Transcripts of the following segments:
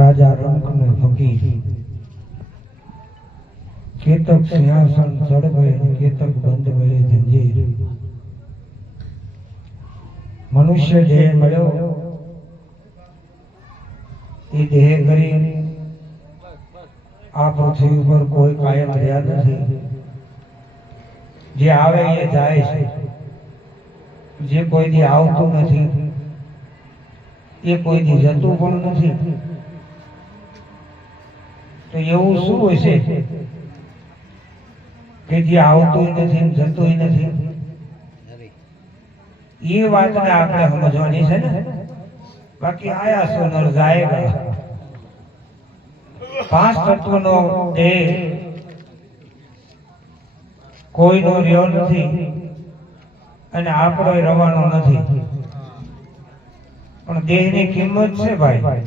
રાજા રંક ને ફકીર કેતક સિંહાસન ચડ ગયે કેતક બંધ ગયે જંજીર મનુષ્ય દેહ મળ્યો એ દેહ કરી આ પૃથ્વી ઉપર કોઈ કાયમ રહ્યા નથી જે આવે એ જાય છે જે કોઈ દી આવતું નથી એ કોઈ દી જતું પણ નથી તો એવું શું હોય છે કે જે આવતું નથી જતું નથી એ વાતને આપણે સમજવાની છે ને બાકી આયા સોનર જાયગા પાંચ તત્વનો દેહ કોઈનો રહ્યો નથી અને આપણો રવાનો નથી પણ દેહની કિંમત છે ભાઈ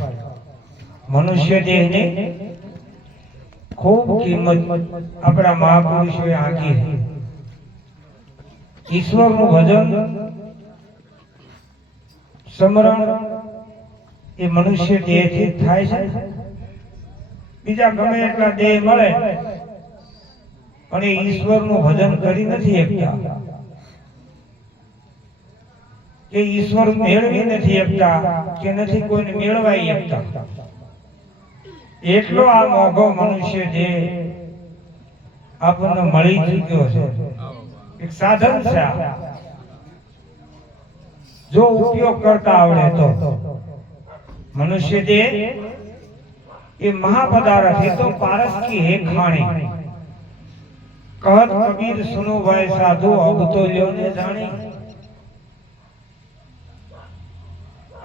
મનુષ્ય દેહની ખૂબ કિંમત આપણા મહાપુરુષોએ આંકી છે ઈશ્વરનું ભજન સ્મરણ એ મનુષ્ય દેહથી થાય છે બીજા ગમે એટલા દેહ મળે પણ એ ઈશ્વરનું ભજન કરી નથી શકતા કે ઈશ્વર મેળવી નથી શકતા કે નથી કોઈને મેળવાઈ શકતા એટલો આ મોઘો મનુષ્ય જે આપણને મળી ચૂક્યો છે એક સાધન છે જો ઉપયોગ કરતા આવડે તો મનુષ્ય જે એ મહાપદાર્થ એ તો પારસ કી હે ખાણી કહત કબીર સુનો ભાઈ સાધુ અબ તો લ્યો ને જાણી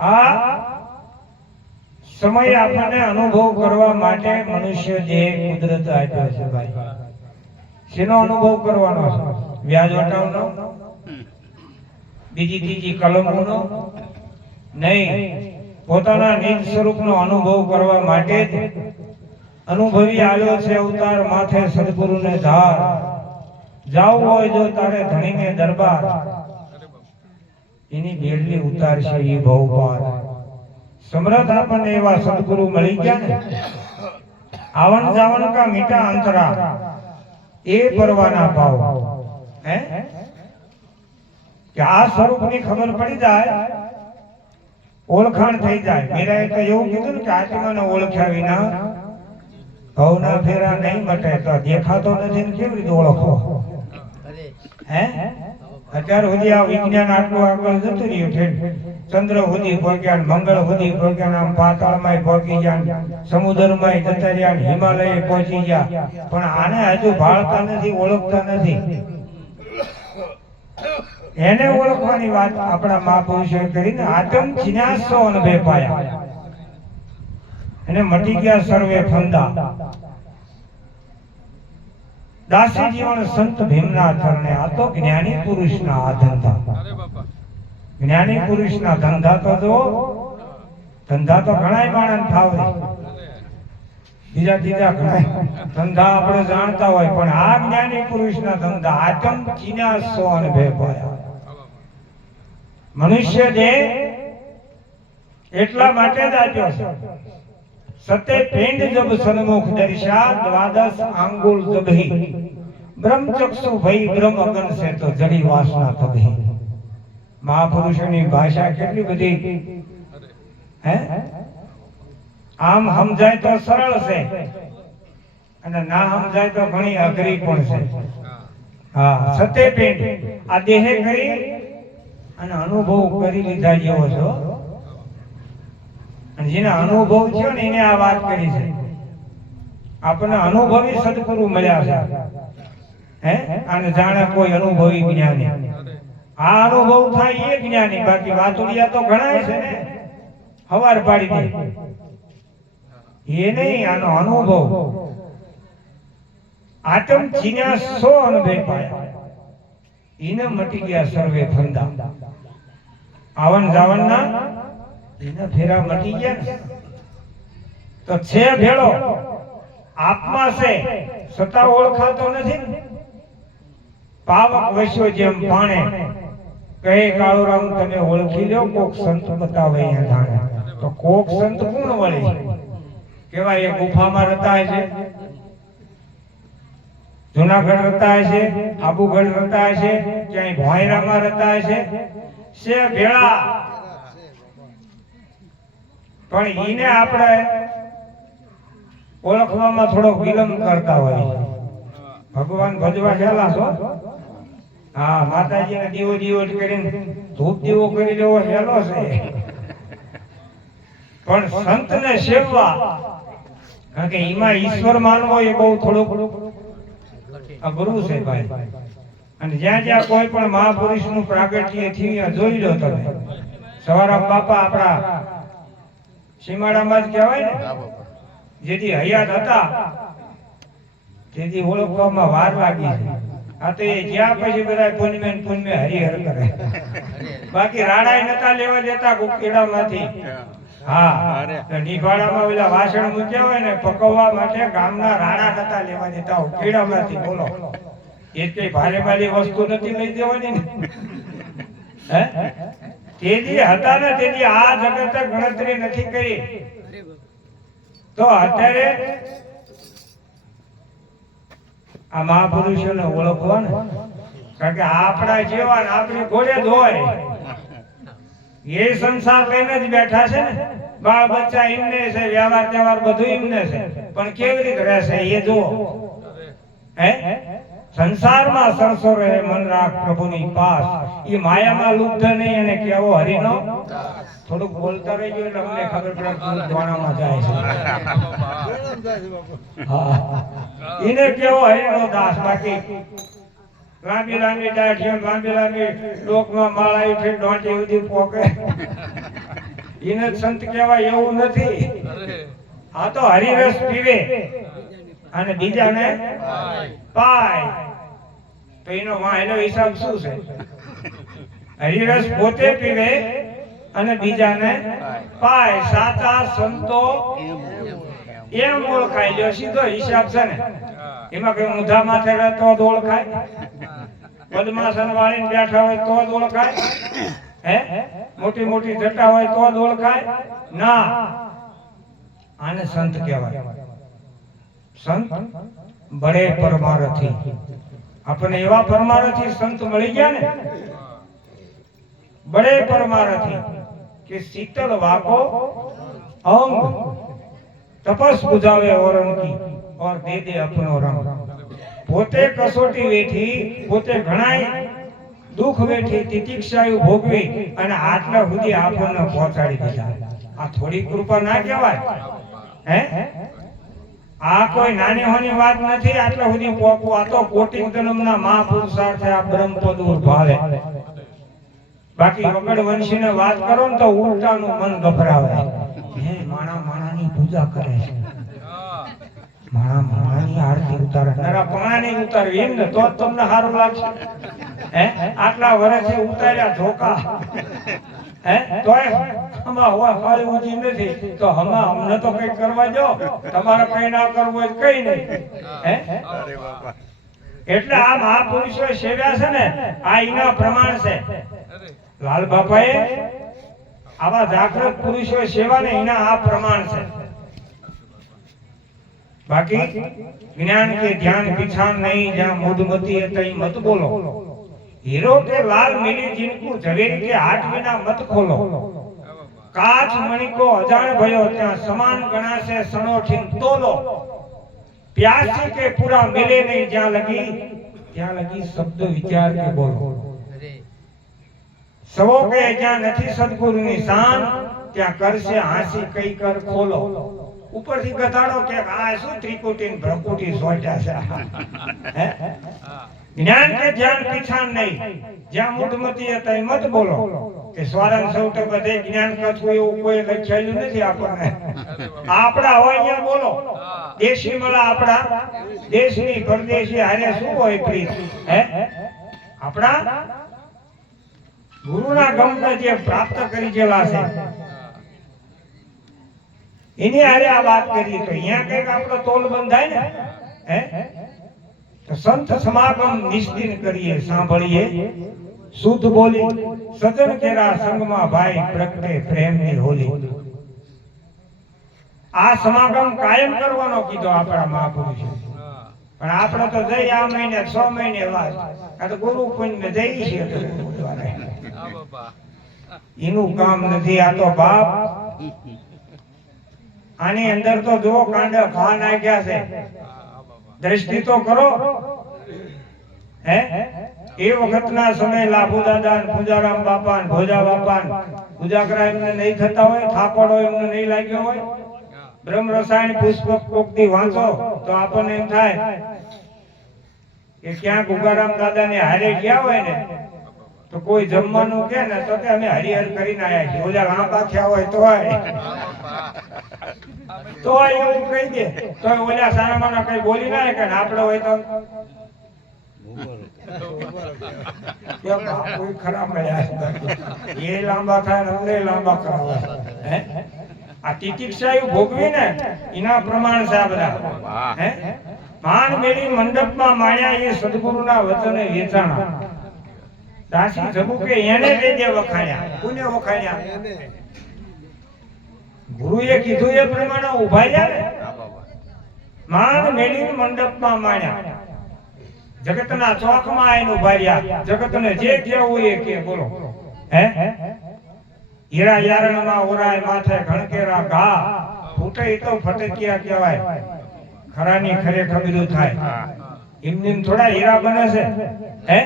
આ સમય આપણને અનુભવ કરવા માટે મનુષ્ય જે કુદરત આપ્યો છે ભાઈ શેનો અનુભવ કરવાનો છે વ્યાજ વટાવનો બીજી ત્રીજી કલમોનો નહીં પોતાના નિજ સ્વરૂપનો અનુભવ કરવા માટે જ અનુભવી આવ્યો છે અવતાર માથે સદગુરુને ધાર જાવું હોય જો તારે ધણીને દરબાર એની બેડલી ઉતારશે એ ભવ પાર સમરથ આપણને એવા સદગુરુ મળી ગયા ને આવન જાવન કા મીઠા અંતરા એ પરવાના પાવ હે કે આ સ્વરૂપની ખબર પડી જાય ઓળખાણ થઈ જાય મેરાએ તો એવું કીધું ને કે આત્માને ઓળખ્યા વિના ભવના ફેરા નહીં મટે તો દેખાતો નથી ને કેવી રીતે ઓળખો હે અત્યાર સુધી આ વિજ્ઞાન આટલું આગળ જતું રહ્યું છે ચંદ્ર સુધી પહોંચ્યા મંગળ સુધી પહોંચ્યા આમ પાતાળમાં પહોંચી ગયા સમુદ્રમાં જતા રહ્યા હિમાલય પહોંચી ગયા પણ આને હજુ ભાળતા નથી ઓળખતા નથી એને ઓળખવાની વાત આપણા મહાપુરુષોએ કરીને આતમ ચિનાસો અનુભવ પાયા એને મટી ગયા સર્વે ફંદા દાસી જીવન સંત ભીમના ચરણે આ તો જ્ઞાની પુરુષના આ ધંધા જ્ઞાની પુરુષના ધંધા તો જો ધંધા તો ઘણાય માણસ ફાવે બીજા ત્રીજા ઘણા ધંધા આપણે જાણતા હોય પણ આ જ્ઞાની પુરુષના ધંધા આતમ ચિનાસો અનુભવ પાયા મનુષ્ય જે એટલા માટે જ આપ્યો છે સતે પિંડ જબ સન્મુખ દર્શા દ્વાદશ આંગુલ જબહી બ્રહ્મચક્ષુ ભઈ બ્રહ્મ અગન સે તો જડી વાસના તબહી મહાપુરુષોની ભાષા કેટલી બધી હે આમ સમજાય તો સરળ છે અને ના સમજાય તો ઘણી અઘરી પણ છે હા સતે પિંડ આ દેહે કરી અને અનુભવ કરી લીધા જેવો છો અને જેને અનુભવ થયો ને એને આ વાત કરી છે આપણને અનુભવી સદગુરુ મળ્યા છે હે અને જાણે કોઈ અનુભવી જ્ઞાની આ અનુભવ થાય એ જ્ઞાની બાકી વાતુડિયા તો ઘણા છે ને હવાર પાડી દે એ નહીં આનો અનુભવ આતમ ચીન્યા સો અનુભવ પાયા એને મટી ગયા સર્વે ફંદા આવન જાવનના એના ફેરા મટી ગયા તો છે ભેળો આપમાં છે સતા ઓળખાતો નથી પાવક વસ્યો જેમ પાણે કહે કાળુરામ તમે ઓળખી લ્યો કોક સંત બતાવે અહીંયા જાણે તો કોક સંત કોણ વળે કેવા એ ગુફામાં રહેતા હશે, જુનાગઢ રહેતા હશે, આબુગઢ રહેતા હશે, ક્યાંય ભોંયરામાં રહેતા હશે, છે ભેળા. પણ એને આપણે ઓળખવામાં થોડો વિલંબ કરતા હોય. ભગવાન ભજવા હેલા છો. હા, માતાજીને દીવો દીવો કરીને ધૂપ દીવો કરી દેવો હેલો છે. પણ સંતને સેવવા, કારણ કે એમાં ઈશ્વર માનવો એ બહુ થોડુંક અઘરું છે ભાઈ. અને જ્યાં જ્યાં કોઈ પણ મહાપુરુષનું પ્રાગટ્ય થયું જોઈ લો તમે. સવારામ બાપા આપણા સીમાડામાં જ કહેવાય ને, જેથી હયાત હતા તેથી ઓળખવામાં વાર લાગી છે. આ તો એ જ્યાં પછી બધા પુણ્ય પુણ્ય હરિહર કરે. બાકી રાડાય નતા લેવા દેતા કુકેડામાંથી. હા, નિભાડામાં ઓલા વાસણ મૂક્યા હોય ને પકવવા માટે ગામના રાડા નતા લેવા દેતા ઉકેડામાંથી. બોલો, એ કઈ ભારે ભારે વસ્તુ નથી લઈ દેવાની ને. હે, તેજી હતા ને તેજી આ જગતે ગણતરી નથી કરી. તો અત્યારે આ મહાપુરુષોને ઓળખવા ને, કારણ કે આપણા જેવા ને આપણી ઘોડે જ હોય. એ સંસાર લઈને જ બેઠા છે ને, બાળ બચ્ચા એમને છે, વ્યવહાર તહેવાર બધું એમને છે, પણ કેવી રીતે રહેશે એ જુઓ. હે, સંસારમાં સરસો રહે મન રાખ પ્રભુની પાસ. એ માયામાં લુપ્ત નહીં. અને કેવો હરિનો, થોડુંક બોલતા રહેજો એટલે અમને ખબર પડે દોણામાં જાય છે. હા, એને કેવો હરિનો દાસ. બાકી લાંબી લાંબી દાઢીઓ, લાંબી લાંબી લોકમાં માળા ઉઠી ડોંટી સુધી પોકે, એને સંત કહેવાય એવું નથી. આ તો હરિરસ પીવે અને બીજાને પાય. તો એનો વાહેલો હિસાબ શું છે? હરિરસ પોતે પીવે અને બીજાને પાય. સાચા સંતો એમ ઓળખાય. લ્યો, સીધો હિસાબ છે ને. એમાં કઈ ઊંધા માથે રહેતો જ ઓળખાય, પદ્માસન વાળીને બેઠા હોય તો જ ઓળખાય, હે, મોટી મોટી જટા હોય તો જ ઓળખાય ના. આને સંત કહેવાય. સંત બડે પરમારથી. આપણને એવા પરમારથી સંત મળી ગયા ને, બડે પરમારથી કે શીતલ વાકો અંગ તપસ बुझावे औरन की और दे दे अपनो रंग. પોતે કસોટી વેઠી, પોતે ઘણાય દુઃખ વેઠી, તિતિક્ષાયુ ભોગવી અને આટલા સુધી આપણને પહોંચાડી દીધા. આ થોડી કૃપા ના કહેવાય? હે, આ કોઈ નાની હોની વાત નથી. આટલા સુધી પહોંચવું આ તો કોટિ જન્મના મહાપુરુષાર્થે આ બ્રહ્મપદ ભાવે. બાકી વગડ વંશીને વાત કરો ને તો ઉલટાનું મન ગભરાવે. હે, માણા માણાની પૂજા કરે છે, માણા માણાની આરતી ઉતારે, નરા પાણાની ઉતારવી એમ ને તો જ તમને સારું લાગશે. હે, આટલા વર્ષથી ઉતાર્યા ધોકા, હે, તોય હમા હોય ફાળી ઊંચી નથી. તો હમા અમને તો કઈ કરવા દો, તમારે કઈ ના કરવું હોય કઈ નહીં. હે, એટલે આ મહાપુરુષો સેવ્યા છે ને, આ એના પ્રમાણ છે. લાલ બાપાએ આવા જાગૃત પુરુષો સેવા ને એના આ પ્રમાણ છે. બાકી જ્ઞાન કે ધ્યાન पिछान नहीं, जहाँ मूढ़मती है तहीं मत बोलो. हीरो के लाल मिली जिनको झवेरी के हाथ बिना मत खोलो. काच मणि को अजाण भयो ત્યાં સમાન ગણાશે સણોઠીન તોલો. प्यासी के पूरा मिले नहीं, જ્યાં લગી શબ્દ વિચાર કે બોલો. સવો કે જ્યાં નથી સદગુરુની શાન, ત્યાં કરશે હાંસી કઈ કર ખોલો. ઉપરથી ગધાડો કે આ શું ત્રિકુટી ભ્રકુટી સોટ્યા છે. હે, જ્ઞાન કે ધ્યાન પીછાણ નહીં, જ્યાં મૂઢમતી હતા એ મત બોલો. કે સ્વરણ સૌટે બધે જ્ઞાન કથું એવું કોઈ લખેલું નથી આપણને. આપડા હોય અહીંયા બોલો. દેશી મળા આપડા દેશની પરદેશી હારે શું હોય પ્રીત? હે, આપડા ગુરુના ગમને જે પ્રાપ્ત કરી ગયેલા છે એની હારે આ વાત કરીએ તો અહીંયા કઈક આપણો તોલ બંધાય ને. હે, તો સંત સમાગમ નિશ્ચિત કરીએ, સાંભળીએ શુદ્ધ બોલી. સજન કેરા સંગમાં ભાઈ પ્રગટે પ્રેમની હોલી. આ સમાગમ કાયમ કરવાનો કીધો આપણા મહાપુરુષો. પણ આપણે તો જઈ આ મહિને 6 મહિને વાત આ તો ગુરુ પૂનમે જઈ છે એનું કામ નથી. આ તો બાપ આની અંદર તો જો કાંડા ઘા નાખ્યા છે. દ્રષ્ટિ તો કરો. હે એ વખતના સમય લાભુ દાદા પૂજારામ બાપા ભોજા બાપા ઉજાગરા એમને નહીં થતા હોય, થાપડો એમને નહીં લાગ્યો હોય, બ્રહ્મ રસાયણ પુષ્પક કોકથી વાંચો તો આપણને એમ થાય કે ક્યાંક ઉગારામ દાદા ને હારે ગયા હોય ને તો કોઈ જમવાનું કે ને તો કે અમે હરિહર કરીને આયા છીએ. ઓલા લાંબા થયા હોય તો એવું કહી દે તો ઓલા સારામાના કઈ બોલી ના કે આપણે હોય તો કોઈ ખરાબ મળ્યા એ લાંબા થાય ને અમને લાંબા કરાવે. આ તિતિક્ષા ભોગવી ને એના પ્રમાણ છે આ બધા. હે માન મેળી મંડપમાં માણ્યા એ સદગુરુના વચને વેચાણા. દાસી જગુ કે એને વેદે વખાણ્યા. કોને વખાણ્યા? ગુરુએ કીધું એ પ્રમાણે ઉભા રહ્યા ને. માન મેળી મંડપમાં માણ્યા. જગતના ચોકમાં આવીને ઉભા રહ્યા. જગતને જે કહેવું એ કે બોલો. હે હીરા યારણમાં ઓરાય માથે ઘણકેરા ઘા ફૂટે તો ફટકિયા કહેવાય. ખરાની ખરેખર બીજું થાય. એમનેમ થોડા હીરા બને છે? હે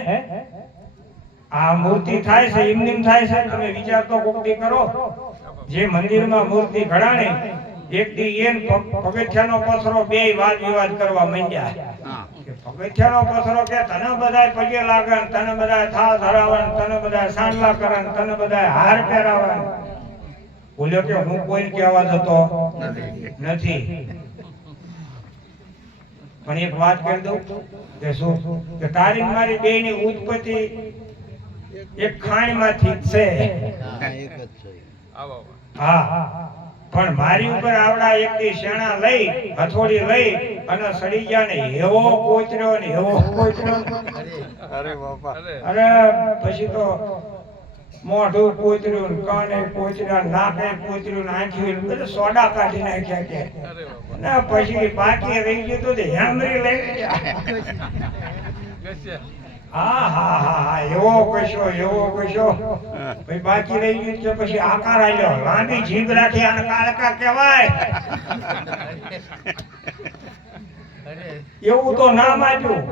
આ મૂર્તિ થાય છે એમનેમ થાય છે? તમે વિચાર તો કોકદી કરો. જે મંદિરમાં મૂર્તિ ઘડાણી એક દી એન પગથિયાનો પથરો બે વાદ વિવાદ કરવા માંડ્યા. પગથિયાનો પથરો કે તને બધાય પગે લાગે, તને બધાય થાળ ધરાવે, તને બધાય સાંડલા કરે, તને બધાય હાર પહેરાવે. બોલ્યો કે હું કોઈ કહેવા જતો નથી. પણ એક વાત કરી દઉં કે શું કે તારી મારી બેની ઉત્પત્તિ એક ખાણીમાંથી છે. હા પણ મારી ઉપર આવડા એક દી શેણા લઈ હથોડી લઈ અને સડી ગયા ને એવો કોચર્યો ને એવો કોચર્યો. અરે બાપા અરે પછી તો મોઢું કોચર્યું, કાને કોચર્યા, નાકે કોચર્યું, નાખ્યું બધું સોડા કાઢી નાખ્યા કે ના. પછી બાકી રહી ગયું તો હેમરી લઈ ગયા. હા હા હા એવો કશો પછી બાકી રહી ગયું કે પછી આકાર આવ્યો. લાંબી જીભ રાખી અને કાળકા કહેવાય. એવું તો નામ આપ્યું.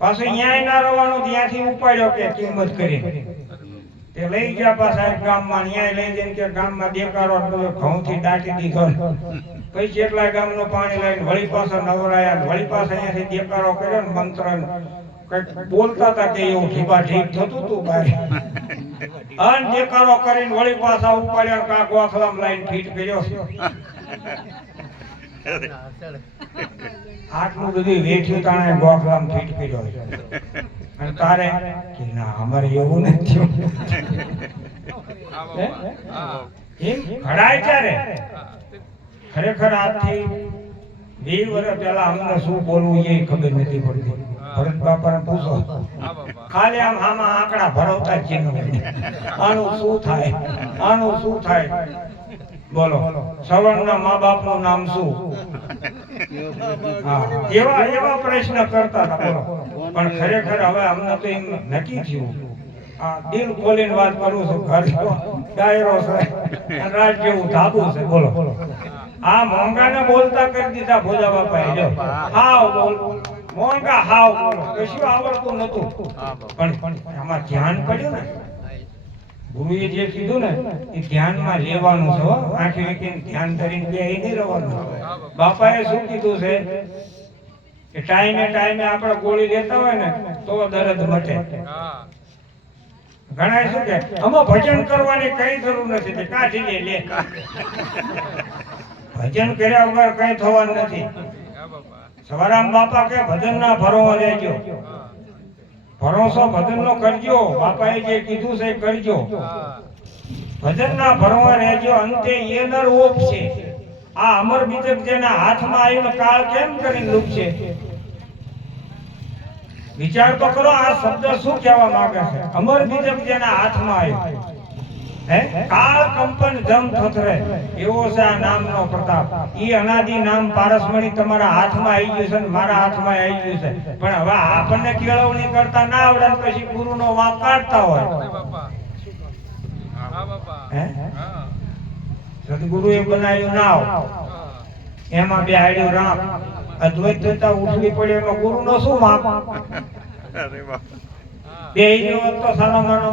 પાછું ન્યાય ના રવાનું ત્યાંથી ઉપાડ્યો કે કિંમત કરી તે લઈ ગયા પાછા ગામમાં. ન્યાય લઈ જઈને કે ગામમાં દેકારો ઘઉં થી દાટી દીધો. પછી કેટલા ગામનું પાણી લઈને વળી પાછા નવરાયા. વળી પાછા અહીંયાથી દેકારો કર્યો ને મંત્ર કઈક બોલતા હતા કે એવું ઢીબા ઢીબ થતું હતું બહાર. અન દેકારો કરીને વળી પાછા ઉપાડ્યા. કા ગોખલામ લાઈન ફીટ કર્યો. આટલું બધું વેઠ્યું તાણે ગોખલામ ફીટ કર્યો. અને તારે કે ના અમારે એવું નથી. એમ ઘડાય ક્યારે? ખરેખર આજથી 2 વર્ષ પહેલા અમને શું બોલવું એ ખબર નથી પડતી. ભરત બાપાને પૂછો, ખાલી આમ આમાં આંકડા ભરવતા જ આનું શું થાય, આનું શું થાય. બોલો સવર્ણના મા બાપનું નામ શું? એવા પ્રશ્ન કરતા હતા. બોલો પણ ખરેખર હવે અમને તો એમ નક્કી થયું. આ દિલ ખોલીને વાત કરું છું. ઘર ડાયરો છે, રાજ જેવું ધાબુ છે. બોલો આ મોંઘાને બોલતા કરી દીધા ભોજા બાપાએ. જો હાવ બોલ મોંઘા હાવ બોલો કશું આવડતું નતું. પણ આમાં ધ્યાન પડ્યું ને. ગુરુએ જે કીધું ને એ ધ્યાનમાં લેવાનું છે. આંખી વીકીને ધ્યાન ધરીને બે નહીં રહેવાનું. બાપાએ શું કીધું છે કે ટાઈમે આપણે ગોળી લેતા હોય ને તો દર્દ મટે. ઘણા શું કે આમાં ભજન કરવાની કઈ જરૂર નથી, તે કાઢી લે. ભજન કર્યા વગર કઈ થવાનું નથી. સવારામ બાપા કે ભજન ના ભરોવા લેજો. ભરોસો ભજન નો કરજો. બાપાએ જે કીધું છે કરજો. ભજન ના ભરોવા રહેજો. અંતે એ નર ઓપ છે. આ અમર બીજક જેના હાથમાં આવીને કાળ કેમ કરીને લૂપશે? વિચાર તો કરો આ શબ્દ શું કહેવા માંગે છે. અમર બીજક જેના હાથમાં આવ્યું. કાળ કંપન જમ થથરે એવો છે આ નામનો પ્રતાપ. ઈ અનાદિ નામ પારસમણી તમારા હાથમાં આવી ગયું છે ને મારા હાથમાં આવી ગયું છે, પણ હવે આપણને કેળવણી કરતા ના આવડે પછી ગુરુનો વાંક કાઢતા હોય. સદગુરુએ બનાવ્યું નાવ, એમાં બે હાડ્યું રામ, અદ્વૈત થતા ઉઠવી પડે એમાં ગુરુનો શું વાંક? બે હોત તો સારો માનો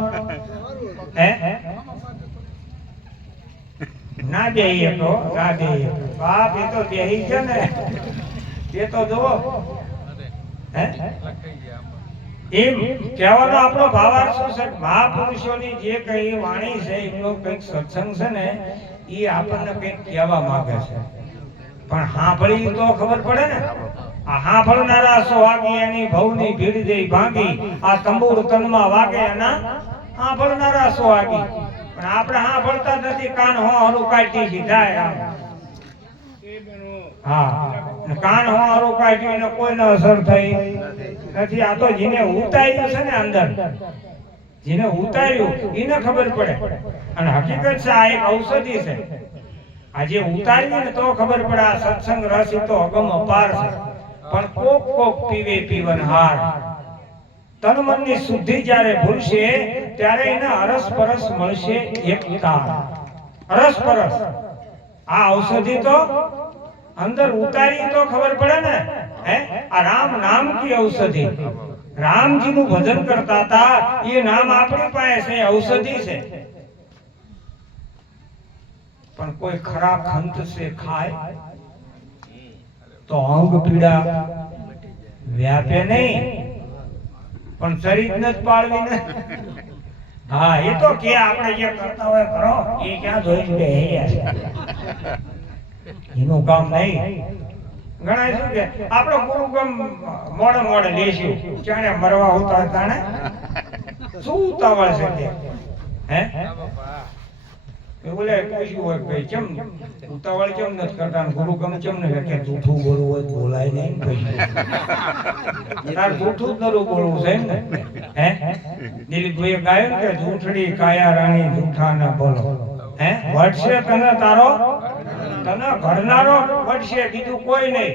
ના બે તો ના બે બાપ એ તો બેહી છે ને એ તો જુઓ. એમ કહેવાનો આપણો ભાવાર્થ શું છે? મહાપુરુષોની જે કઈ વાણી છે એમનો કઈક સત્સંગ છે ને એ આપણને કઈક કહેવા માંગે છે, પણ સાંભળી તો ખબર પડે ને. આ સાંભળનારા સો વાગી એની ભવની ભીડ જઈ ભાંગી, આ તંબુર તનમાં વાગે એના સાંભળનારા સો વાગી. પણ આપણે સાંભળતા નથી, કાન હો હરું કાઢી સીધાય. હા, કાન હો હરું કાઢ્યું ને કોઈને અસર થઈ નથી. આ તો જેને ઉતાર્યું છે ને અંદર, જેને ઉતાર્યું એને ખબર પડે. અને હકીકત છે આ એક ઔષધિ છે. આજે ઉતાર્યું ને તો ખબર પડે આ સત્સંગ રસ તો અગમ અપાર છે. પણ કોક કોક પીવે પીવનહાર. તન મનની શુદ્ધિ જ્યારે ભૂલશે ત્યારે એને અરસ પરસ મળશે એકતા. અરસ પરસ આ ઔષધિ તો અંદર ઉતારી તો ખબર પડે ને. આ રામ નામ કી ઔષધિ, રામજીનું ભજન કરતા હતા એ નામ આપણી પાસે છે, ઔષધિ છે. પણ કોઈ ખરા ખંત સે ખાય તો અંગ પીડા વ્યાપે નહીં, પણ શરીર ન જ પાળવી ને. હા, એ તો કે આપણે જે કરતા હોય કરો, એ ક્યાં જોઈ બે એનું કામ નહીં. ઘણા શું કે આપણો ગુરુ કામ મોડે મોડે લેશું, જાણે મરવા હોતા તાણે શું ઉતાવળ છે કે બોલે પૂછ્યું હોય ભાઈ કેમ ઉતાવળ કેમ નથી કરતા, ગુરુ ગમ કેમ ને કે જૂઠું બોલવું હોય બોલાય નહીં પછી તાર જૂઠું જ નરું બોલવું છે ને. દિલીપભાઈએ ગાયું કે જૂઠડી કાયા રાણી જૂઠા ન બોલો. વટશે તને તારો, તને ઘડનારો વટશે, બીજું કોઈ નહીં.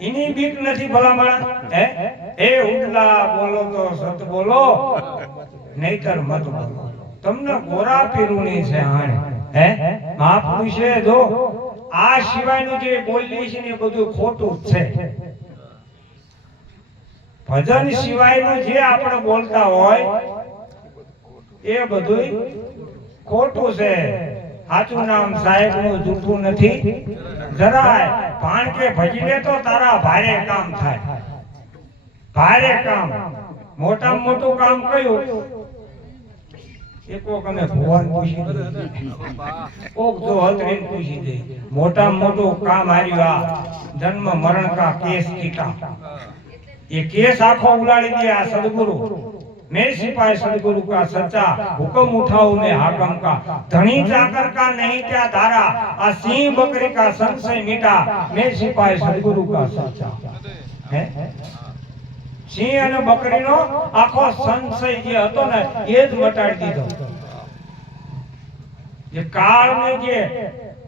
એની બીક નથી ભલામણ. એ ઉડલા બોલો તો સત બોલો, નહીતર મત બોલો. તમને ગોરા પીરુની છે હાણે. મહાપુરુષે જો આ સિવાયનું જે બોલીએ છે ને એ બધું ખોટું જ છે. ભજન સિવાયનું જે આપણે બોલતા હોય એ બધું ખોટું છે. સાચું નામ સાહેબનું જૂઠું નથી જરાય. ભાણ કે ભજી લે તો તારા ભારે કામ થાય. ભારે કામ, મોટામાં મોટું કામ કયું? એકો અમે ભગવાન પૂછી દે, કોક જો હતરીન પૂછી દે. મોટામાં મોટું કામ હાર્યું આ જન્મ મરણ કા કેસ કીટા. ये केस आखो उलाड़ी दिया सदगुरु। मैं सिपाही सदगुरु का सच्चा, हुक्म उठाओ ने हाकम का। धनी जाकर का नहीं क्या धारा, आ सिंह बकरी का संशय मिटा। मैं सिपाही सदगुरु का सच्चा है। सिंह અને બકરીનો આખો સંશય જે હતો ને એ જ મટાડી દીધો. જે કાળને જે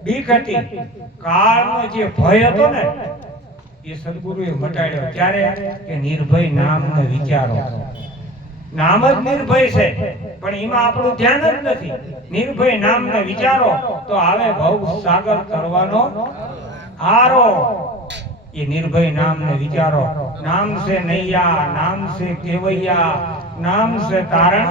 બીક હતી, કાળનો જે ભય હતો ને એ સદગુરુએ મટાડ્યો. ત્યારે કે નિર્ભય નામને વિચારો. નામ જ નિર્ભય છે પણ એમાં આપણું ધ્યાન જ નથી. નિર્ભય નામને વિચારો તો આવે ભવ સાગર તરવાનો આરો. ये निर्भय नाम ने विचारो। नाम से नैया, नाम से केवैया, नाम से तारण।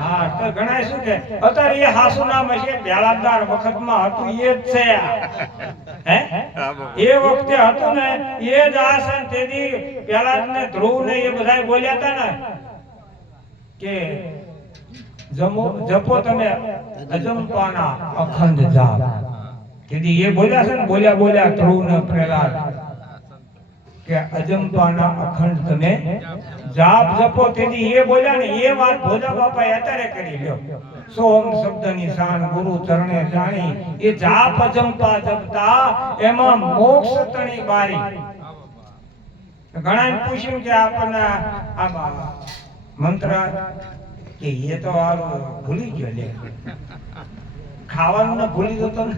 हाँ तो घણા શું કે અત્યારે એ હાસુ નામ છે બેલાદાર વખતમાં હતું એ જ છે. હે એ વખતે હતું ને એ જ આસન તેદી પેલા ને ધ્રુવ ને એ બધાય બોલ્યા હતા ને કે જપો તમે અજંપાના અખંડ જાપ. તેદી એ બોલ્યા છે ને બોલ્યા ધ્રુવ ને પ્રહલાદ કે અજંપાના અખંડ તમે જાપ જપો. તેથી એ બોલ્યા ને એ વાત ભોજા બાપાએ અત્યારે કરી લ્યો. સોમ શબ્દની શાન ગુરુ ચરણે જાણી. એ જાપ અજંપા જપતા એમાં મોક્ષ તણી બારી. ઘણા પૂછ્યું કે આપણને આ મંત્ર કે એ તો આ ભૂલી ગયો લે ખાવાનું ને ભૂલી જતો ને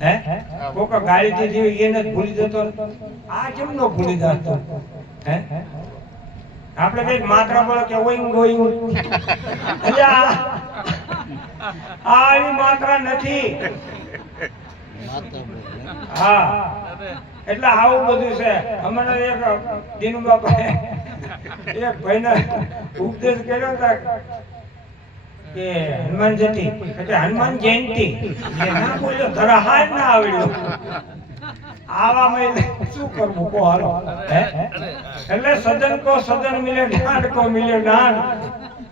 હે કોક ગાડી દીધી એને ભૂલી જતો આ કેમ નો ભૂલી જતો હે આપણે કઈક માત્રા બોલે કે ઓઈંગ ઓઈંગ એટલે આ એવી માત્રા નથી હા એટલે આવું બધું છે અમને એક દીનુ બાપા એક ભાઈને ઉપદેશ કર્યો હતા કે હનુમાન જયંતી એટલે હનુમાન જયંતી એ ના બોલ્યો ધરા હાર ના આવડ્યો આવા મહિને શું કરવું કો હાલો હે એટલે સજન કો સજન મિલે ડાંડ કો મિલે ડાંડ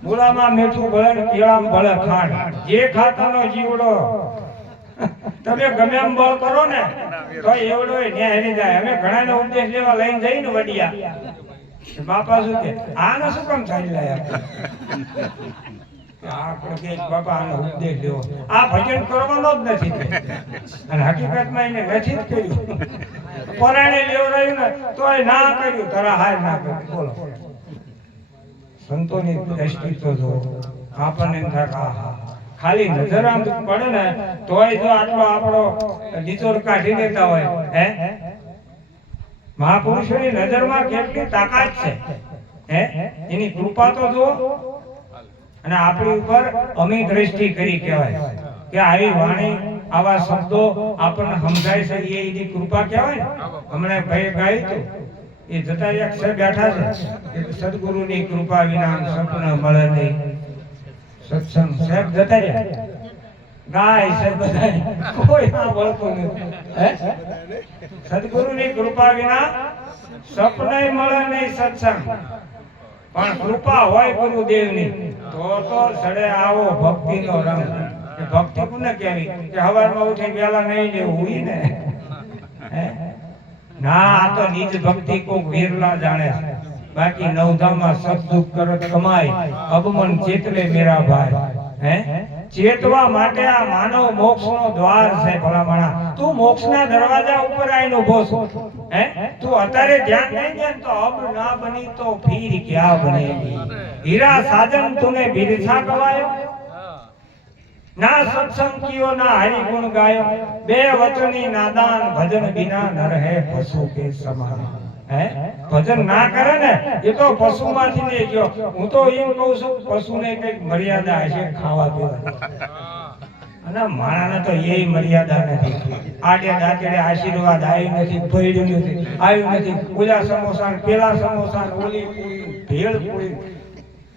મૂળામાં મીઠું ભળે ને કેળામાં ભળે ખાંડ જે ખાતાનો જીવડો તમે ગમે એમ બળ કરો ને તો એવડો ન્યા હેરી જાય અમે ઘણાને ઉપદેશ લેવા લઈને જઈને વડિયા બાપા શું કે આને શું કામ ચાલી લાયા આપણે કે બાપા આનો ઉપદેશ લેવો આ ભજન કરવાનો જ નથી અને હકીકતમાં એને નથી જ કર્યું પરાણે લેવડાયું ને તોય ના કર્યું તરા હાર ના કર્યું બોલો સંતોની દ્રષ્ટિ તો જો આપણને એમ થાય આહા ખાલી નજર આમ પડે ને તોય જો આટલો આપણો નિચોડ કાઢી લેતા હોય હે મહાપુરુષોની નજરમાં કેટલી તાકાત છે હે એની કૃપા તો જો અને આપણી ઉપર અમી દ્રષ્ટિ કરી કહેવાય કે આવી વાણી આવા શબ્દો આપણને સમજાય છે એની કૃપા કહેવાય હમણાં ભાઈ ગાયું તો એ જતા એક સાહેબ બેઠા છે કે સદગુરુની કૃપા વિના સપન મળે નહીં સત્સંગ સાહેબ જતા રહ્યા ગાય સાહેબ બધા કોઈ ના બોલતું નથી હે સદગુરુની કૃપા વિના સપને મળે નહીં સત્સંગ પણ કૃપા હોય ગુરુદેવની તો સડે આવો ભક્તિનો રંગ કે ભક્તિ કોને કહેવી કે હવારમાં ઉઠીને વેલા નહીં લેવું હોય ને ના આ તો નિજ ભક્તિ કો વીરલા જાણે બાકી નવધામમાં સત્સુખ કરત કમાય અબમન ચેતલે મેરા ભાઈ હે ચેતવા માટે આ માનવ મોક્ષનો દ્વાર છે ભલામણા તું મોક્ષના દરવાજા ઉપર આવીને ઊભો છો હે તું અત્યારે ધ્યાન નહીં દે તો અબ ના બની તો ફીર ક્યાં બનેગી હીરા સાજન તુને બિરછા ગવાયો ના સત્સંગ કિયો ના હરિ ગુણ ગાયો બે વચની નાદાન ભજન બિના ન રહે પશુ કે સમાન હે ભજન ના કરે ને એ તો પશુમાંથી ને ગયો હું તો એમ કહું છું પશુને કઈક મર્યાદા હશે ખાવા પીવાની અને માણાને તો એ મર્યાદા નથી આડે દાંતડે આશીર્વાદ આવ્યું નથી ભયડ્યું નથી આવ્યું નથી ઓલા સમોસા પેલા સમોસા ઓલી પૂરી ભેળ પૂરી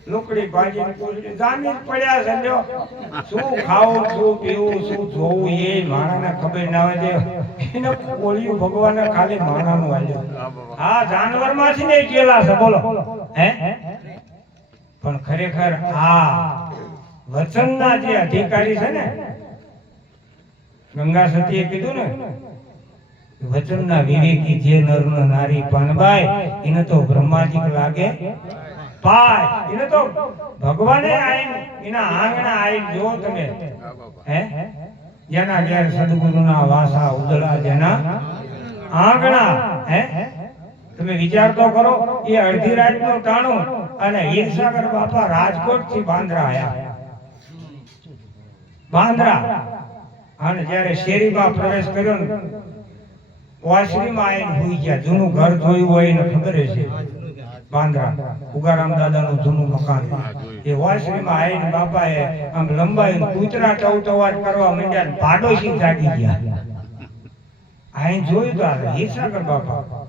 લોકડી ભાજી પૂરી જામી પડ્યા છે લ્યો શું ખાવું શું પીવું શું જોવું એ માણાને ખબર ના હોય એને બોલ્યું ભગવાને ખાલી માણાનું આવ્યું હા જાનવરમાંથી ને કેલા છે બોલો હે પણ ખરેખર આ વચનના જે અધિકારી છે ને ગંગા સતીએ કીધું ને વચનના વિવેકી જે નર નારી પાનબાઈ એને તો બ્રહ્માજીક લાગે પાય એને તો ભગવાને આઈને એના આંગણા આઈને જો તમે હે જેના ઘેર સદગુરુના વાસા ઉદળા જેના આંગણા હે તમે વિચાર તો કરો એ અડધી રાતનું ટાણું અને હીરસાગર બાપા રાજકોટ થી બાંદ્રા આયા બાંદ્રા અને જ્યારે શેરીમાં પ્રવેશ કર્યો ને વાસરીમાં આવીને હોઈ ગયા જૂનું ઘર જોયું હોય એને ખબર છે બાંદ્રા ઉગારામ દાદાનું જૂનું મકાન એ વાસરીમાં આવીને બાપાએ આમ લંબાઈને કૂતરા ટવટવાટ કરવા માંડ્યા પાડોશી જાગી ગયા આઈને જોયું તો હીરસાગર બાપા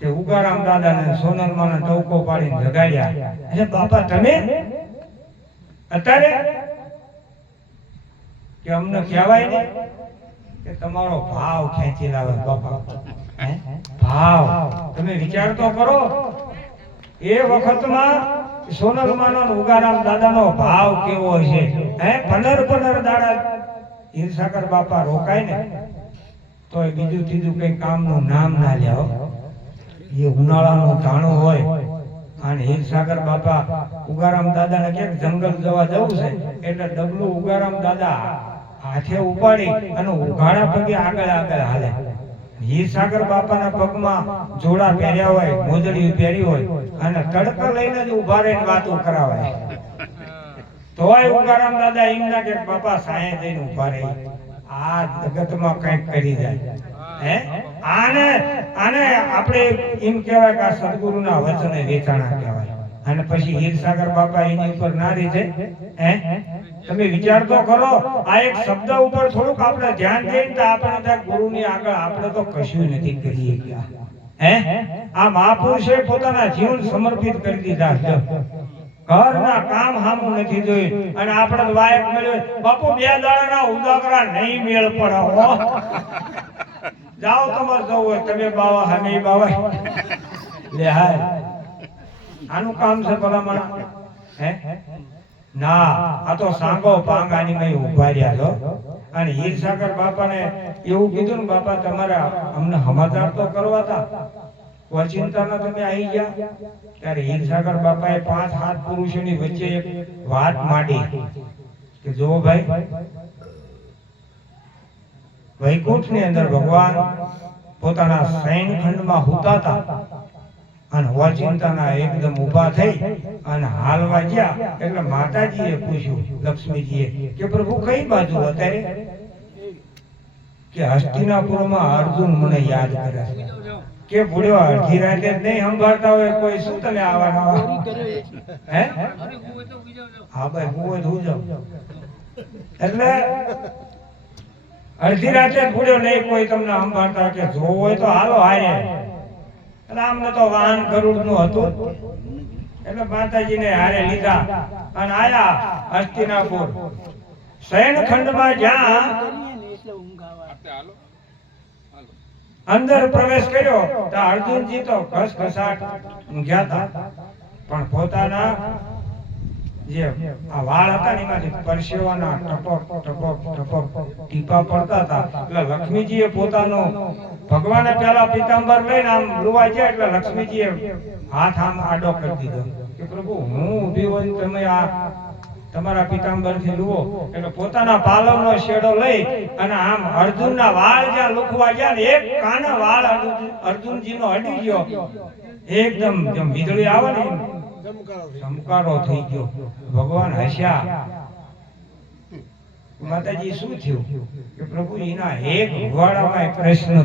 તે ઉગારામ દાદાને સોનલમાનો ટવકો પાડીને જગાડ્યા એટલે બાપા તમે અત્યારે કે અમને કહેવાય ને કે તમારો ભાવ ખેંચી લાવે બાપા ભાવ તમે વિચાર તો કરો એ વખતમાં સોનલમાનો ઉગારામ દાદાનો ભાવ કેવો છે હે 15 દાડા હીરસાગર બાપા રોકાય ને તો બીજું ત્રીજું કઈ કામનું નામ ના લ્યો એ ઉનાળાનું ધાણું હોય અને હીરસાગર બાપા ઉગારામ દાદાને કે જંગલ જવા જવું છે એટલે ડબલું ઉગારામ દાદા હાથે ઉપાડી અને ઉઘાડા પગે આગળ હાલે હીરસાગર બાપાના પગમાં જોડા પહેર્યા હોય મોજડી પહેરી હોય અને તડકા લઈને જ ઊભા રહીને વાતો કરાવાય. તોય ઉગારામ દાદા એમ ના કે બાપા સાંયે જઈને ઊભા રહી, આ જગતમાં કંઈક કરી જાય. આને આપણે એમ કહેવાય કે આ સદગુરુના વચને વેચાણા કહેવાય. અને પછી હીરસાગર બાપા એની ઉપર ના રીઝે. તમે વિચાર તો કરો, આ એક શબ્દ ઉપર થોડુંક આપણે ધ્યાન દઈએ તો આપણે ત્યાં ગુરુની આગળ આપણે તો કશું નથી કરી શક્યા. આ મહાપુરુષે પોતાના જીવન સમર્પિત કરી દીધા છે. ઘરના કામ હામું નથી જોયું અને આપણે વાયક મળ્યો બાપુ 2 દાડાના ઉદાગરા નહીં મેળ પડે હો. જાઓ તમારે જવું હોય તમે બાવા હમે બાવા લે હાય આનું કામ છે ભલામણ. ના આ તો સાંગો પાંગાની મેં ઉભા રહ્યા છો. અને હીરસાગર બાપાને એવું કીધું ને બાપા તમારે અમને સમાચાર તો કરવા હતા, ઓચિંતાના તમે આવી ગયા. ત્યારે હીરસાગર બાપાએ 5-7 પુરુષોની વચ્ચે એક વાત માંડી કે જો ભાઈ, વૈકુંઠની અંદર ભગવાન પોતાના શયનખંડમાં હુતાતા અને ઓચિંતાના એકદમ ઊભા થઈ અને હાલવા ગયા એટલે માતાજીએ પૂછ્યું લક્ષ્મીજીએ કે પ્રભુ કઈ બાજુ અત્યારે? કે હસ્તિનાપુરમાં અર્જુન મને યાદ કરે છે. કે ભૂડ્યો અડધી રાતે નહીં સંભાળતા હોય કોઈ શું તને આવવાના? હા ભાઈ હું હોય તો જાઉં. એટલે અડધી રાતે ભૂડ્યો નહીં કોઈ તમને સંભાળતા કે જોવું હોય તો હાલો હારે. એટલે આમને તો વાહન ગરુડ નું હતું એટલે માતાજીને હારે લીધા અને આયા હસ્તિનાપુર શયનખંડમાં. જ્યાં અંદર પ્રવેશ કર્યો તો અર્જુનજી તો ઘસઘસાટ ઊંઘ્યા હતા, પણ પોતાના જે આ વાળ હતા ને એમાંથી પરસેવાના ટપક ટપક ટપક ટીપા પડતા હતા. એટલે લક્ષ્મીજીએ પોતાનો ભગવાને પેલા પીતાંબર લઈને આમ લુવા ગયા એટલે લક્ષ્મીજીએ હાથ આમ આડો કરી દીધો કે પ્રભુ હું ઊભી હોય તમે આ તમારા પીતાંબર થી લુવો. એટલે પોતાના પાલવનો શેડો લઈ અને આમ અર્જુનના વાળ જ્યાં લુખવા ગયા ને એક કાના વાળ અર્જુનજીનો અડી ગયો. એકદમ જેમ વીજળી આવે ને ચમકારો થઈ ગયો. ભગવાન હસ્યા. માતાજી શું થયું કે પ્રભુ એના એક વાળામાં કૃષ્ણ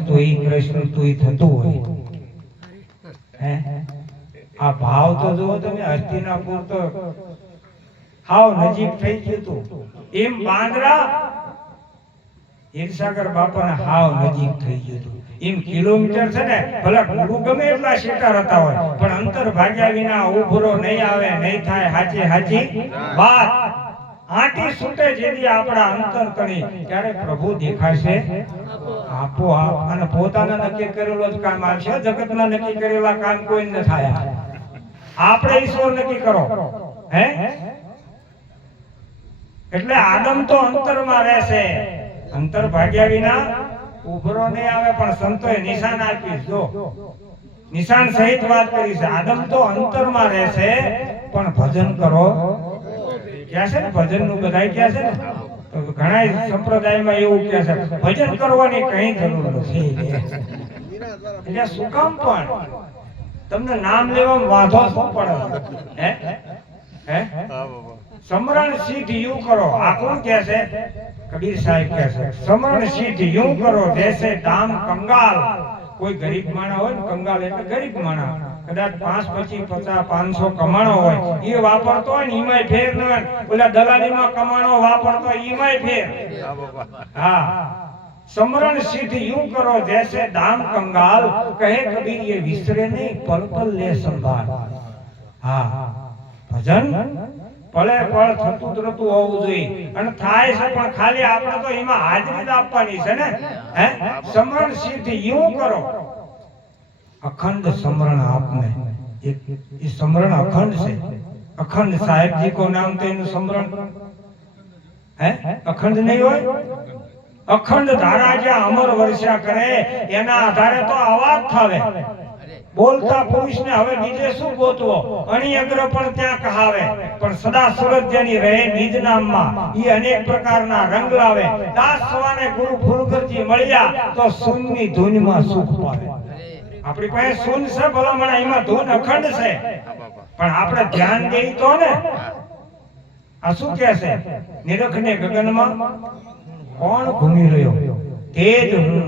તુંય થતું હોય. આ ભાવ તો જુઓ તમે, હસ્તિનાપુર તો હાવ નજીક થઈ ગયું હતું. એમ બાંદ્રા હીરસાગર બાપાને હાવ નજીક થઈ ગયું હતું. એમ કિલોમીટર છે ને, ભલે ગુરુ ગમે એટલા શેટાર હતા હોય પણ અંતર ભાગ્યા વિના ઉભરો નહીં આવે, નહીં થાય હાચી વાત. આંટી છૂટે જેથી આપણા અંતર તણી ત્યારે પ્રભુ દેખાશે આપોઆપ. અને પોતાના નક્કી કરેલો જ કામ આવશે. જગતના નક્કી કરેલા કામ કોઈ ન થાય. આપણે ઈશ્વર નક્કી કરો. એટલે આદમ તો અંતરમાં રહેશે. અંતર ભાગ્યા વિના ઉભરો નહીં આવે. પણ સંતોએ નિશાન આપી, જો નિશાન સહિત વાત કરી છે. આદમ તો અંતરમાં રહેશે પણ ભજન કરો. ક્યાં છે ને ભજન નું બધા ક્યાં છે ને, તો ઘણા સંપ્રદાયમાં એવું કહે છે ભજન કરવાની કઈ જરૂર નથી. એટલે શું કામ પણ તમને નામ લેવામાં વાંધો શું પડે? સમરણ સિદ્ધ યું કરો. આ કોણ કહે છે? કબીર સાહેબ કહે છે સમરણ સિદ્ધ યું કરો જૈસે દામ કંગાલ. કોઈ ગરીબ માણા હોય ને, કંગાલ એટલે ગરીબ માણા, કદાચ 5, 25, 50, 500 કમાણો હોય એ વાપરતો હોય ને ઈમાય ફેર ન હોય. ઓલા દલાલીમાં કમાણો વાપરતો હોય ઈમાય ફેર. હા, સમરણ સિદ્ધ યું કરો જૈસે દામ કંગાલ. કહે કબીર ये વિસરે નહીં પલ પલ લે સંભાળ. હા, ભજન પળે પળ થતું રહેતું હોવું જોઈએ. અને થાય છે પણ ખાલી આપણે તો એમાં હાજરી જ આપવાની છે ને. સમરણ સિદ્ધ યું કરો. અખંડ સમરણ આપને. એ સમરણ અખંડ છે. અખંડ સાહેબજી કો નામ તો એનું સમરણ અખંડ નહીં હોય. અખંડ ધારા જ્યાં અમર વર્ષા કરે એના આધારે તો અવાજ થાવે. બોલતા પુરુષને હવે બીજે શું ગોતવો? અણી અગ્ર પણ ત્યાં કહાવે. પણ સદા સુરત જેની રહે નિજ નામમાં ઈ અનેક પ્રકારના રંગ લાવે. દાસ સવાને ગુરુ ફૂલગરજી મળ્યા તો સુનની ધૂનમાં સુખ પાવે. આપણી પાસે સુન છે ભલામણ, એમાં ધૂન અખંડ છે, પણ આપણે ધ્યાન દઈ તો ને. આ શું કહે છે? નિરખ ને ગગનમાં કોણ ઘૂમી રહ્યો? તેજ હું,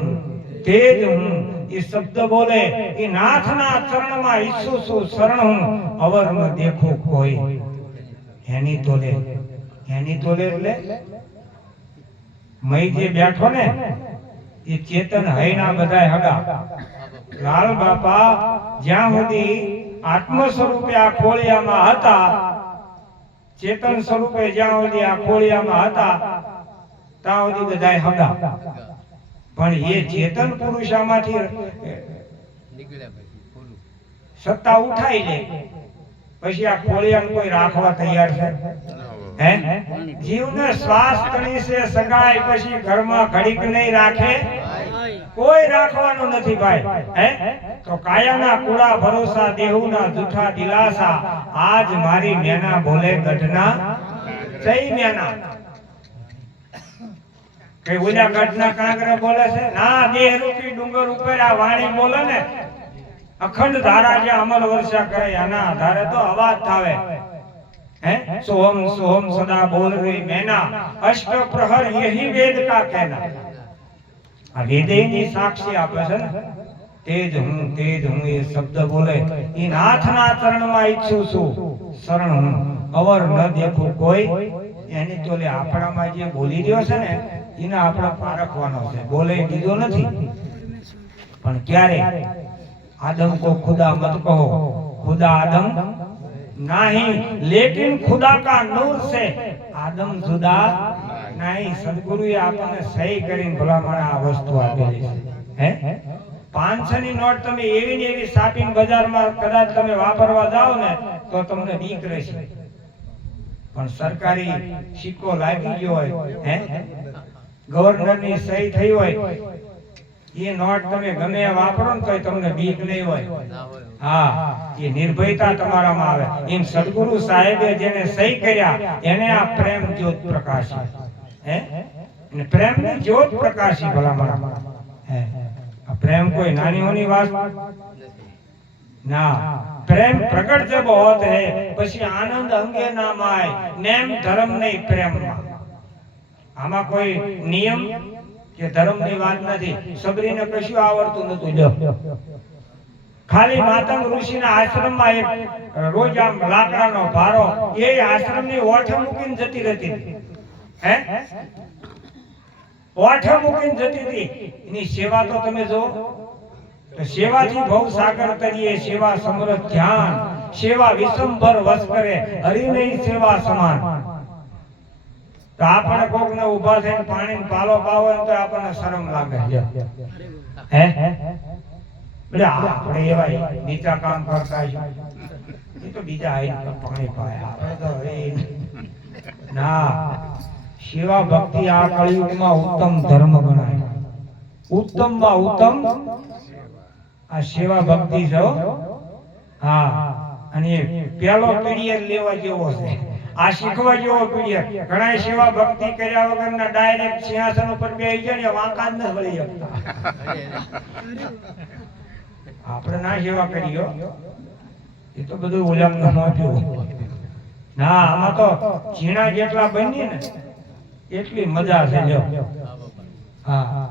તેજ હું. એ શબ્દ બોલે એ નાથના ચરણમાં ઈચ્છું છું શરણ હું, અવર ન દેખું કોઈ. એની તોલે, એની તોલે એટલે મય જે બેઠો ને એ ચેતન હૈના બધાય હગા. લાલ બાપા જ્યાં સુધી આત્મ સ્વરૂપે આ ખોળિયામાં હતા, ચેતન સ્વરૂપે જ્યાં સુધી આ ખોળિયામાં હતા, ત્યાં સુધી બધાય હગા. પણ એ ચેતન પુરુષામાંથી સત્તા ઉઠાઈ લે પછી આ ખોળિયાને કોઈ રાખવા તૈયાર છે? હે? જીવને શ્વાસ તણી છે સગાઈ, પછી ઘરમાં ઘડીક નહીં રાખે, કોઈ રાખવાનું નથી ભાઈ. હે? તો કાયાના કુડા ભરોસા, દેહુના જૂઠા દિલાસા, આજ મારી મેના બોલે ગઢના જઈ મેના. કે ઓલા ગઢના કાંગરા બોલે છે? ના, દેહ રૂપી ડુંગર ઉપર આ વાણી બોલે ને, અખંડ ધારા જે અમલ વર્ષા કરે, આના આધારે તો અવાજ થાવે. હે? સોહમ સોહમ સદા બોલ રહી મેના, અષ્ટ પ્રહર યહી વેદ કા કહેના. આ વેદેની સાક્ષી આપે છે ને, તેજ હું, તેજ હું. એ શબ્દ બોલે એ નાથના ચરણમાં ઈચ્છું છું શરણ હું, અવર ન દેખું કોઈ. એની તોલે આપણામાં જે બોલી રહ્યો છે ને એને આપણે પારખવાનો છે. બોલે દીધો નથી, પણ ક્યારે? आदम को खुदा मत कहो, खुदा आदम नहीं, लेकिन खुदा का नूर से आदम जुदा नहीं. सदगुरुए આપણને સહી કરીને ભલામણ આ વસ્તુ આપેલી છે. હે? 500 ની નોટ તમે એવી ને એવી સાપીને બજારમાં કદાચ તમે વાપરવા જાઓ ને તો તમને બીક રહેશે, પણ સરકારી સિક્કો લાગી ગયો હોય, હે, ગવર્નરની સહી થઈ હોય, ये नोट તમે ગમે વાપરો ને તો તમને બીક નહીં હોય. હા, એ નિર્ભયતા તમારામાં આવે. એમ સદગુરુ સાહેબે જેને સહી કર્યા એને આ પ્રેમ જ્યોત પ્રકાશી. હે? અને પ્રેમની જ્યોત પ્રકાશી ભલામણ. હે? આ પ્રેમ કોઈ નાની હોની વાત ના. પ્રેમ પ્રગટ જબ હોત હે પછી આનંદ અંગે ના માય, નેમ ધર્મ નહીં પ્રેમમાં. આમાં કોઈ નિયમ કે ધર્મ ની વાત નથી. સબરીને કશું આવડતું નતું. જો ખાલી માતંગ ઋષિના આશ્રમમાં એક રોજ આમ લાકડાનો ભારો એ આશ્રમની ઓઠે મૂકીને જતી રહેતી. હે? ઓઠે મૂકીને જતી હતી. એની સેવા તો તમે જો, સેવાથી ભવ સાગર તરીએ, સેવા સમૃદ્ધ ધ્યાન, સેવા વિષમભર વસ કરે, હરિની સેવા સમાન. તો આપણે કોક ને ઉભા થઈને પાણી પાલો પાવો તો આપણને શરમ લાગે. હે? એટલે આપણે એવા નીચા કામ કરતા એ તો બીજા આવીને પાણી પાય, આપણે તો હવે ના. સેવા ભક્તિ આ કળિયુગમાં ઉત્તમ ધર્મ ગણાય. ઉત્તમમાં ઉત્તમ આ સેવા ભક્તિ છે. હા, અને પેલો પીડીએર લેવા જેવો છે, આ શીખવા જેવો પીડીએર. ઘણા સેવા ભક્તિ કર્યા વગરના ડાયરેક્ટ સિંહાસન ઉપર બેસી જાય ને વાંકા જ ન વળી શકતા. આપણે ના સેવા કરીયો એ તો બધું ઓલામનું મોઢું. ના, આમાં તો ઝીણા જેટલા બની ને એટલી મજા છે. જો હા,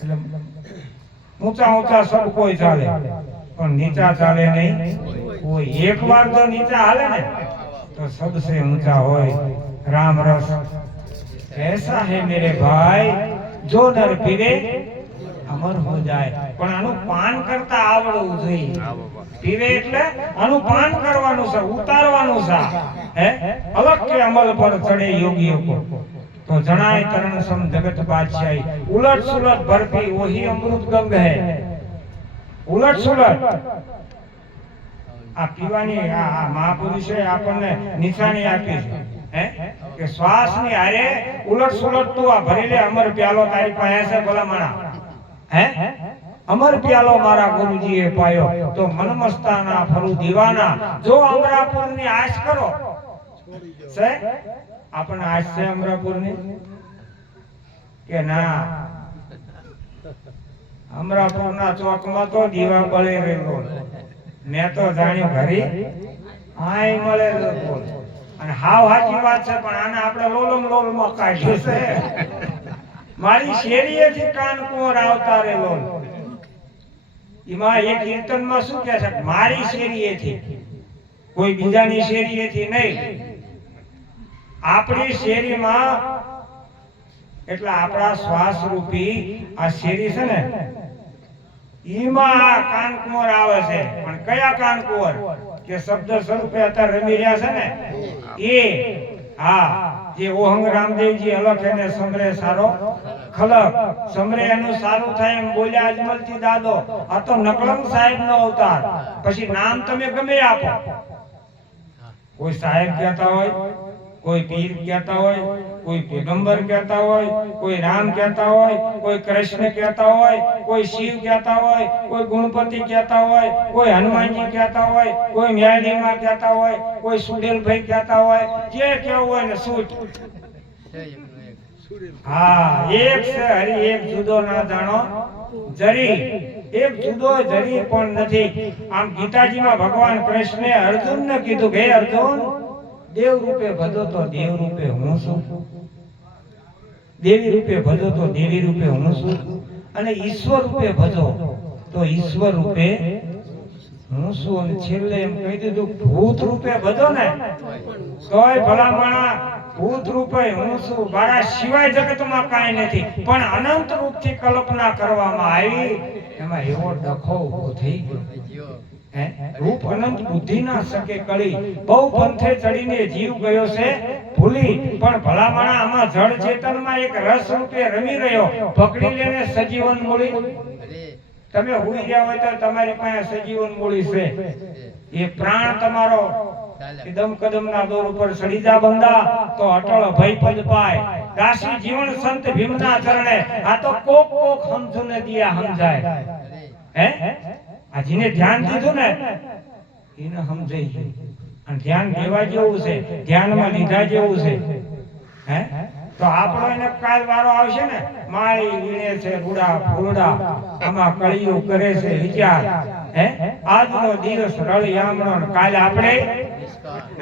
એટલે ઊંચા ઊંચા સબ કોઈ ચાલે પણ નીચા ચાલે નહીં કોઈ. એક વાર જો નીચા હાલે ને तो सबसे ऊंचा હોય. राम रस ऐसा है मेरे भाई जो नर पीवे अमर हो जाए. પણ આનું પાન કરતા આવડવું જોઈએ. પીવે એટલે આનું પાન કરવાનું છે, ઉતારવાનું છે. હે? અલગ કે અમલ પર ચડે યોગીઓ કો તો જણાય તરણ સમ જગત બાદશાહી. ઉલટ સુલટ ભરપી વહી અમૃત ગંગ है. ઉલટ સુલટ આ પીવાની આ મહાપુરુષે આપણને નિશાની આપી છે. હે? કે શ્વાસની હારે ઉલટ સુલટ તું આ ભરી લે. અમર પ્યાલો તારી પાસે છે ભલામણા. હે? અમર પ્યાલો મારા ગુરુજીએ પાયો તો મનમસ્તાના ફરું દીવાના. જો અમરાપુરની આશ કરો છે, આપણને આશ છે અમરાપુરની કે ના? અમરાપુરના ચોકમાં તો દીવા બળી રહેલો મેં તો જાણ્યું ઘરે આય મળે બોલ અને હાવ સાચી વાત છે પણ આને આપણે લોલમ લોલમાં કાઢ્યું છે મારી શેરીએથી કાનકુંવર આવતા રે લોલ એમાં એક કીર્તનમાં શું કહે છે મારી શેરીએથી કોઈ બીજાની શેરીએથી નહીં આપણી શેરીમાં એટલે આપણા શ્વાસ રૂપી આ શેરી છે ને એમાં આ કાનકુંવર આવે છે પણ કયા કાનકુંવર કે શબ્દ સ્વરૂપે અત્યારે રમી રહ્યા છે ને એ હા જે ઓહંગ રામદેવજી અલખ એને સમરે સારો ખલક સમરે એનું સારું થાય એમ બોલ્યા અજમલજી દાદો આ તો નકલંગ સાહેબ નો અવતાર પછી નામ તમે ગમે આપો કોઈ સાહેબ કહેતા હોય કોઈ પીર કહેતા હોય કોઈ પેગંબર કહેતા હોય કોઈ રામ કહેતા હોય કોઈ કૃષ્ણ કહેતા હોય કોઈ શિવ કહેતા હોય કોઈ ગુણપતિ કહેતા હોય કોઈ હનુમાનજી કહેતા હોય કોઈ મ્યાડીમાં કહેતા હોય કોઈ સુડેલભાઈ કહેતા હોય જે કહેવું હોય ને સૂટ હા એક છે હરી એક જુદો ના જાણો જરી એક જુદો જરી પણ નથી આમ ગીતાજીમાં ભગવાન કૃષ્ણે અર્જુનને કીધું કે અર્જુન દેવ રૂપે ભજો તો દેવ રૂપે હું છું દેવી રૂપે ભજો તો દેવી રૂપે હું છું અને ઈશ્વર રૂપે ભજો તો ઈશ્વર રૂપે હું છું અને છેલ્લે એમ કહી દીધું ભૂત રૂપે ભજો ને તોય ભલામણા ભૂત રૂપે હું છું મારા સિવાય જગતમાં કાંઈ નથી પણ અનંત રૂપથી કલ્પના કરવામાં આવી એમાં એવો ડખો ઉભો થઈ ગયો રૂપ અનંત બુદ્ધિ ના શકે કળી બહુ પંથે ચડીને જીવ ગયો છે ભૂલી પણ ભલામણા આમાં જળ ચેતનમાં એક રસ રૂપે રમી રહ્યો પકડી લેને સજીવન મૂળી તમે હુઈ ગયા હોય તો તમારી પાસે સજીવન મૂળી છે એ પ્રાણ તમારો કદમ કદમના દોર ઉપર ચડી જા બંદા તો અટળ ભય પદ પાય દાસી જીવન સંત ભીમના ચરણે આ તો કોક કોક સમજુને દિયા સમજાય હે આ જેને ધ્યાન દીધું ને એને સમજાઈ ગયું અને ધ્યાન લેવા જેવું છે ધ્યાનમાં લીધા જેવું છે હે તો આપણો એને કાલ વારો આવશે ને માળી વીણે છે રૂડા ફૂલડા આમાં કળિયું કરે છે વિચાર હે આજનો દિવસ રળી આમણો કાલે આપણે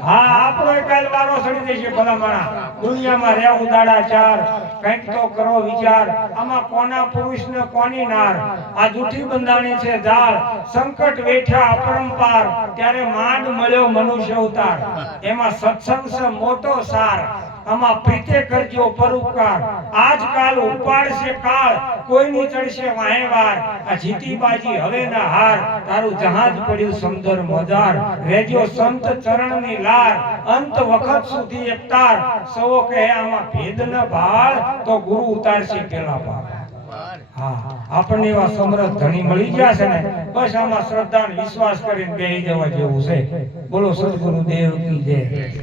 હા આપણો કાલ વારો સડી જશે ભલા માણા દુનિયામાં રહેવું દાડા ચાર કંઈક તો કરો વિચાર આમાં કોના પુરુષ ને કોની નાર આ જૂઠી બંધાણી છે જાળ સંકટ વેઠા અપરંપાર ત્યારે માંડ મળ્યો મનુષ્ય અવતાર એમાં સત્સંગ છે મોટો સાર આમાં પ્રીતે કરજો પરોપકાર આજકાલ ઉપાડશે કાળ કોઈની ચડશે વાહેવાર આ જીતી બાજી હવે ના હાર તારું જહાજ પડ્યું સમદર મોજાર રેજો સંત ચરણની લાર અંત વખત સુધી એકતાર સૌ કહે આમાં ભેદ ન ભાળ તો ગુરુ ઉતારશે પેલા પાર હા આપણને એવા સમરથ ધણી મળી ગયા છે ને બસ આમાં શ્રદ્ધા અને વિશ્વાસ કરીને બેહી જવા જેવું છે બોલો સદગુરુ દેવ કી જય